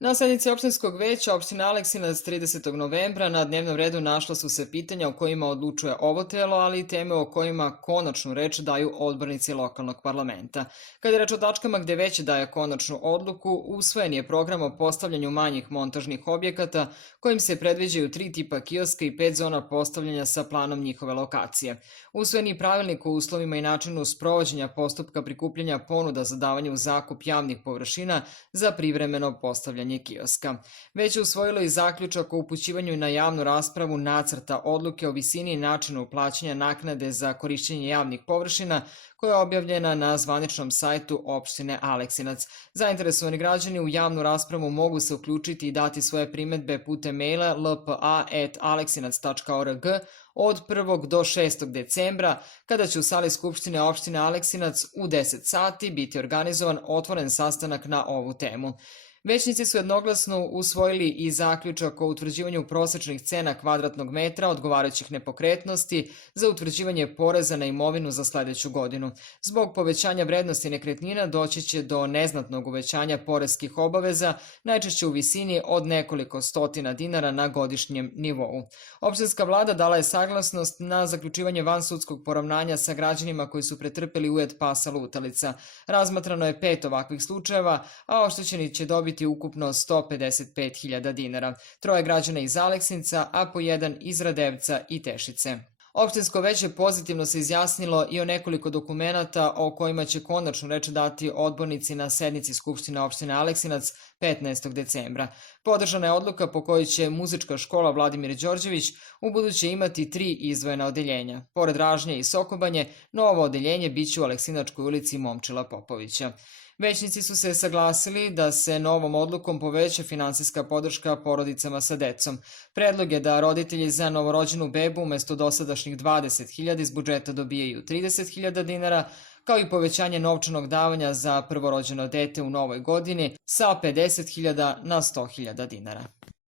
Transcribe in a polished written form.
Na sednici opštinskog veća opštine Aleksinac 30. novembra na dnevnom redu našla su se pitanja o kojima odlučuje ovo telo, ali i teme o kojima konačnu reč daju odbornici lokalnog parlamenta. Kada je reč o tačkama gde već daje konačnu odluku, usvojen je program o postavljanju manjih montažnih objekata kojim se predviđaju 3 tipa kioska i 5 zona postavljanja sa planom njihove lokacije. Usvojen je pravilnik o uslovima i načinu sprovođenja postupka prikupljanja ponuda za davanje u zakup javnih površina za privremeno postavljanje kioska. Već je usvojilo i zaključak o upućivanju na javnu raspravu nacrta odluke o visini i načinu plaćanja naknade za korišćenje javnih površina koja je objavljena na zvaničnom sajtu opštine Aleksinac. Zainteresovani građani u javnu raspravu mogu se uključiti i dati svoje primedbe putem maila lpa@aleksinac.org od 1. do 6. decembra, kada će u sali Skupštine opštine Aleksinac u 10 sati biti organizovan otvoren sastanak na ovu temu. Većnici su jednoglasno usvojili i zaključak o utvrđivanju prosečnih cena kvadratnog metra odgovarajućih nepokretnosti za utvrđivanje poreza na imovinu za sledeću godinu. Zbog povećanja vrednosti nekretnina doći će do neznatnog uvećanja poreskih obaveza, najčešće u visini od nekoliko stotina dinara na godišnjem nivou. Opštinska vlada dala je saglasnost na zaključivanje vansudskog poravnanja sa građanima koji su pretrpeli ujed pasa lutalica. Razmatrano je 5 ovakvih slučajeva, a oštećeni će dobiti ukupno 155.000 dinara. 3 građana iz Aleksinca, a po 1 iz Radevca i Tešice. Opštinsko veće pozitivno se izjasnilo i o nekoliko dokumenata o kojima će konačnu reč dati odbornici na sednici Skupštine opštine Aleksinac 15. decembra. Podržana je odluka po kojoj će muzička škola Vladimir Đorđević ubuduće imati 3 izdvojena odeljenja. Pored Ražnje i Sokobanje, novo odeljenje biće u Aleksinačkoj ulici Momčila Popovića. Većnici su se saglasili da se novom odlukom poveća finansijska podrška porodicama sa decom. Predlog je da roditelji za novorođenu bebu umesto dosadašnjih 20.000 iz budžeta dobijaju 30.000 dinara, kao i povećanje novčanog davanja za prvorođeno dete u novoj godini sa 50.000 na 100.000 dinara.